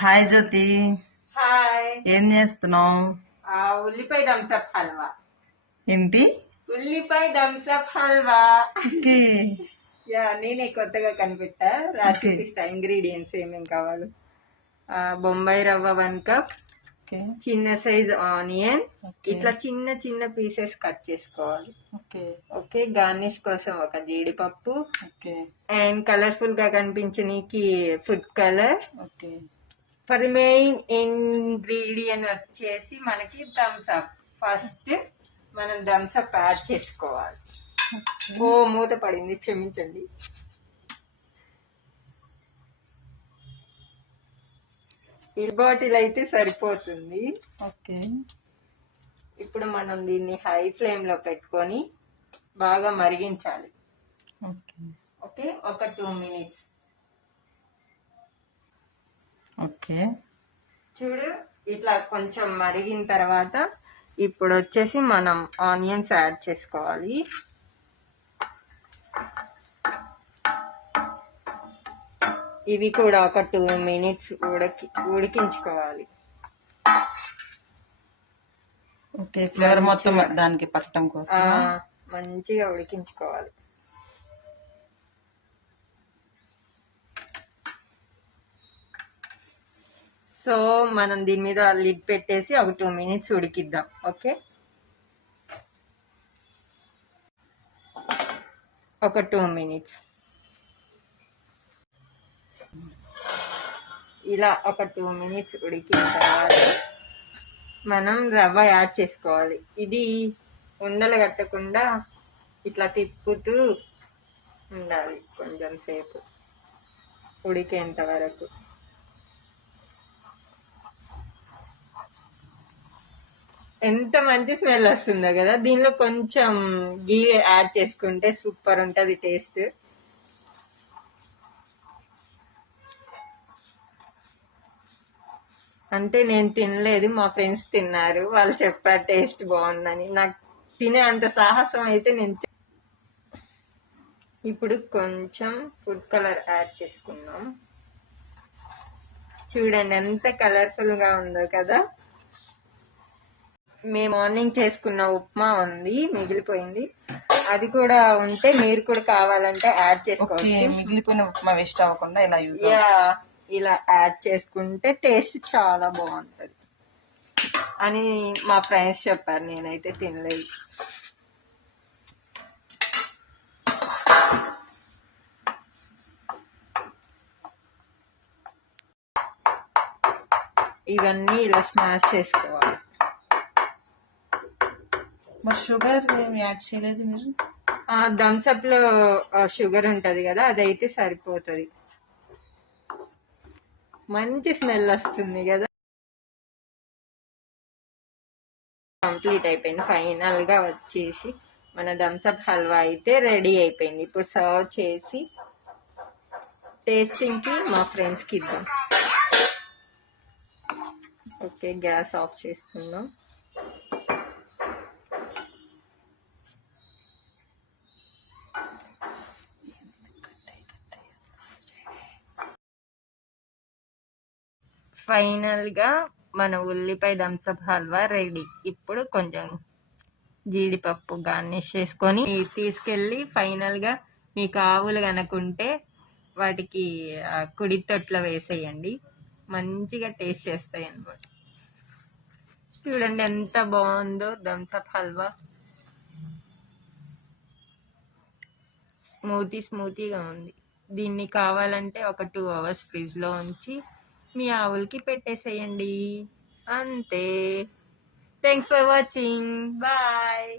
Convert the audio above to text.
Hi జ్యోతి. Hi. ఏం చేస్తున్నావు? ఉల్లిపాయ థమ్స్అప్ హల్వా. ఏంటి? ఉల్లిపాయ థమ్స్అప్ హల్వా. ఓకే. యా, నేనే కొత్తగా కనిపెట్టా. రాసిస్తా ఇంగ్రీడియంట్స్ ఏమేం కావాలి. బొంబాయి రవ్వ 1 కప్, చిన్న సైజ్ ఆనియన్ ఇట్లా చిన్న చిన్న పీసెస్ కట్ చేసుకోవాలి. ఓకే. గార్నిష్ కోసం ఒక జీడిపప్పు, అండ్ కలర్ఫుల్ గా కనిపించడానికి food colour. For the main ingredient వచ్చేసి మనకి థమ్స్ అప్. ఫస్ట్ మనం థమ్స్ అప్ యాడ్ చేసుకోవాలి. ఓ మూత పడింది, క్షమించండి. ఈ బాటిల్ అయితే సరిపోతుంది. ఓకే. ఇప్పుడు మనం దీన్ని హై ఫ్లేమ్ లో పెట్టుకొని బాగా మరిగించాలి. ఓకే, ఒక 2 మినిట్స్. ఓకే, చూడు ఇట్లా కొంచెం మరిగిన తర్వాత ఇప్పుడు వచ్చేసి మనం ఆనియన్స్ యాడ్ చేసుకోవాలి. ఇవి కూడా ఒక 2 మినిట్స్ ఉడికించుకోవాలి. ఓకే, ఫ్లేవర్ మొత్తం దానికి పట్టడం కోసం మంచిగా ఉడికించుకోవాలి. సో మనం దీని మీద లిడ్ పెట్టేసి ఒక 2 మినిట్స్ ఉడికిద్దాం. ఓకే, ఒక 2 మినిట్స్. ఇలా ఒక 2 మినిట్స్ ఉడికిన తర్వాత మనం రవ్వ యాడ్ చేసుకోవాలి. ఇది ఉండలు కట్టకుండా ఇట్లా తిప్పుతూ ఉండాలి కొంచెం సేపు ఉడికేంత వరకు. ఎంత మంచి స్మెల్ వస్తుందో కదా. దీనిలో కొంచెం గీ యాడ్ చేసుకుంటే సూపర్ ఉంటుంది టేస్ట్. అంటే నేను తినలేదు, మా ఫ్రెండ్స్ తిన్నారు, వాళ్ళు చెప్పారు టేస్ట్ బాగుందని. నాకు తినే అంత సాహసం అయితే నేను. ఇప్పుడు కొంచెం ఫుడ్ కలర్ యాడ్ చేసుకున్నాం. చూడండి ఎంత కలర్ఫుల్ గా ఉందో కదా. మేము మార్నింగ్ చేసుకున్న ఉప్మా ఉంది, మిగిలిపోయింది. అది కూడా ఉంటే మీరు కూడా కావాలంటే యాడ్ చేసుకోవచ్చు. మిగిలిపోయిన ఉప్మా వేస్ట్ అవ్వకుండా ఇలా యాడ్ చేసుకుంటే టేస్ట్ చాలా బాగుంటుంది అని మా ఫ్రెండ్స్ చెప్పారు. నేనైతే తినలేదు. ఇవన్నీ ఇలా స్మాష్ చేసుకోవాలి. మరి షుగర్ యాడ్ చేయలేదు మీరు? థమ్స్అప్ లో షుగర్ ఉంటది కదా, అదైతే సరిపోతుంది. మంచి స్మెల్ వస్తుంది కదా. కంప్లీట్ అయిపోయింది. ఫైనల్ గా వచ్చేసి మన థమ్స్అప్ హల్వా అయితే రెడీ అయిపోయింది. ఇప్పుడు సర్వ్ చేసి టేస్టింగ్ కి మా ఫ్రెండ్స్ కి ఇద్దాం. ఓకే, గ్యాస్ ఆఫ్ చేస్తున్నాం. ఫైనల్ గా మన ఉల్లిపాయ థమ్స్అప్ హల్వా రెడీ. ఇప్పుడు కొంచెం జీడిపప్పు గార్నిష్ చేసుకొని తీసుకెళ్ళి ఫైనల్ గా మీకు ఆవులు కనుకుంటే వాటికి కుడి తొట్లో వేసేయండి. మంచిగా టేస్ట్ చేస్తాయి అన్నమాట. చూడండి ఎంత బాగుందో థమ్స్అప్ హల్వా. స్మూతీగా ఉంది. దీన్ని కావాలంటే ఒక 2 అవర్స్ ఫ్రిడ్జ్ లో ఉంచి మీ ఆవులకి పెట్టేసేయండి. అంతే. Thanks for watching. బాయ్.